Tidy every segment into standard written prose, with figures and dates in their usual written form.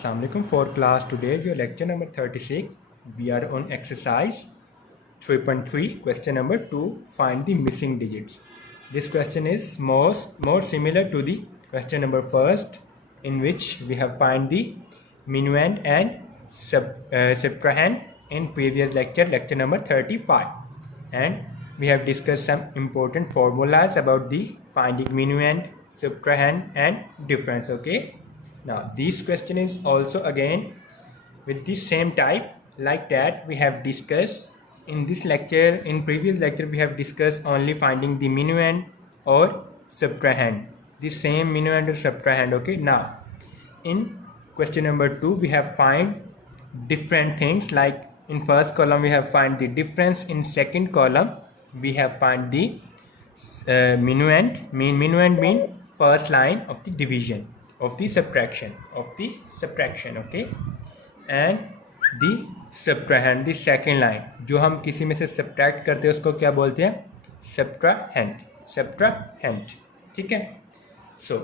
Assalamualaikum. For class today, your lecture number 36. We are on exercise 3.3, question number 2. Find the missing digits. This question is more similar to the question number first, in which we have find the minuend and subtrahend in previous lecture number 35, and we have discussed some important formulas about the finding minuend, subtrahend and difference. Okay. Now this question is also again with the same type like that we have discussed in this lecture. In previous lecture we have discussed only finding the minuend or subtrahend, the same minuend or subtrahend. Okay, now in question number 2 we have find different things, like in first column we have find the difference, in second column we have find the minuend mean first line of the division, of the subtraction, okay, and the subtrahend, the second line जो हम किसी में से subtract करते हैं उसको क्या बोलते हैं? subtrahend, ठीक है. सो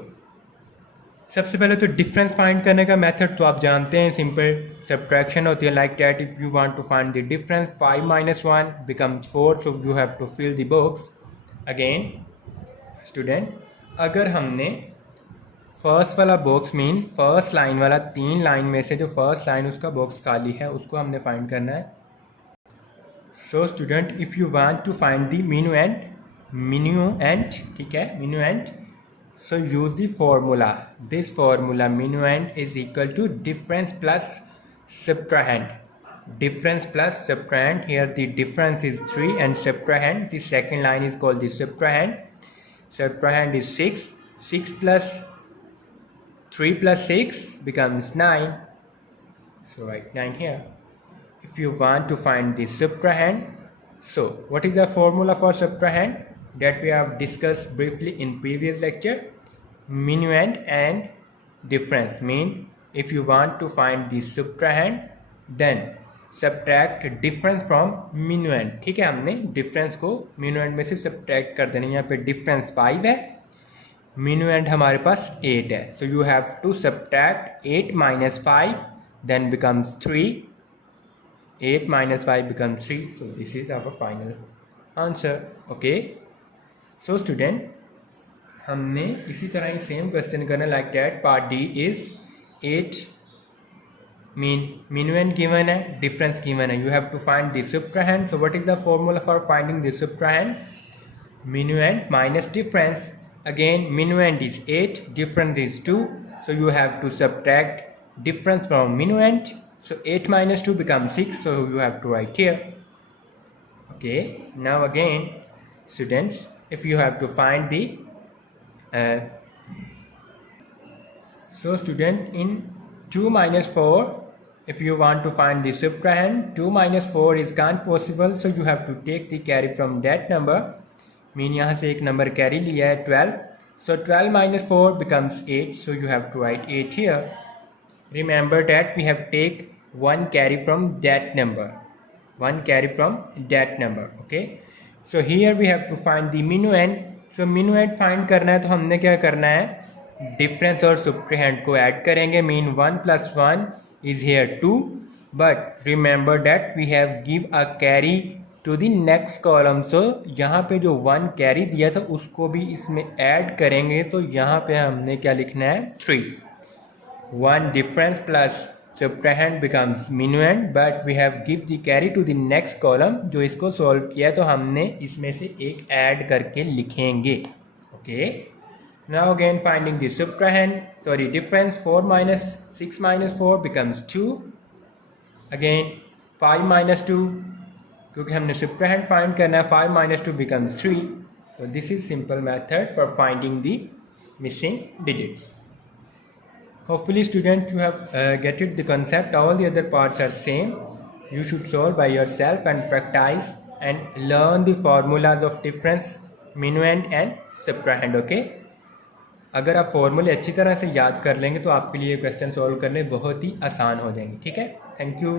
सबसे पहले तो डिफरेंस फाइंड करने का मेथड तो आप जानते हैं, सिंपल सब्ट्रैक्शन होती है. Like that if you want to find the difference 5 - 1 becomes 4, so you have to fill the box. Again student, अगर हमने फर्स्ट वाला बॉक्स मीन फर्स्ट लाइन वाला 3 लाइन में से जो फर्स्ट लाइन उसका बॉक्स खाली है उसको हमने फाइंड करना है. So student, if you want to find the minuend, ठीक है, minuend, so use the formula. This formula minuend is equal to difference plus subtrahend. Difference plus subtrahend. Here the difference is 3 and subtrahend, the second line is called the subtrahend. Subtrahend is 6. 6 plus 3 plus 6 becomes 9. So write 9 here. If you want to find the subtrahend, so what is the formula for subtrahend? That we have discussed briefly in previous lecture. Minuend and difference mean if you want to find the subtrahend, then subtract difference from minuend. ठीक है, हमने difference को minuend में से subtract कर देना. यहाँ पे difference 5 है, minuend हमारे पास 8 है. So you have to subtract 8 minus 5, then becomes 3. 8 minus 5 becomes 3. So this is our final answer. Okay. So student, हमने इसी तरह ही सेम क्वेश्चन करना. Like that part D is 8 minuend given है, डिफरेंस गिवन है. You have to find the subtrahend. So what is the formula for finding the subtrahend? minuend minus difference. Again minuend is 8, difference is 2, so you have to subtract difference from minuend. So 8 minus 2 becomes 6, so you have to write here. Okay, now again students, if you have to find the so student, in 2 minus 4, if you want to find the subtrahend, 2 minus 4 is can't possible, so you have to take the carry from that number. Mean यहाँ से एक number carry लिया है 12, so 12 minus 4 becomes 8, so you have to write 8 here. Remember that we have take one carry from that number, okay. So here we have to find the minuend. So minuend find करना है तो हमने क्या करना है, difference और subtrahend को add करेंगे. Mean 1 plus 1 is here 2, but remember that we have give a carry to the next column. So यहाँ पे जो 1 कैरी दिया था उसको भी इसमें ऐड करेंगे, तो यहाँ पे हमने क्या लिखना है, 3. 1 difference plus subtrahend becomes minuend, but we have give the carry to the next column. जो इसको सॉल्व किया तो हमने इसमें से एक ऐड करके लिखेंगे. Okay, now again finding the subtrahend, sorry difference. 4 minus 6 minus 4 becomes 2. Again 5 minus 2, क्योंकि हमने subtrahend फाइंड करना है, 5 minus 2 becomes 3. So this is simple method for finding the missing digits. Hopefully student, you have get it the concept. All the other parts are same. You should solve by yourself and practice and learn the formulas of difference, minuend and subtrahend. Okay, अगर आप फॉर्मूले अच्छी तरह से याद कर लेंगे तो आपके लिए क्वेश्चन सॉल्व करने बहुत ही आसान हो जाएंगे. ठीक है, थैंक यू.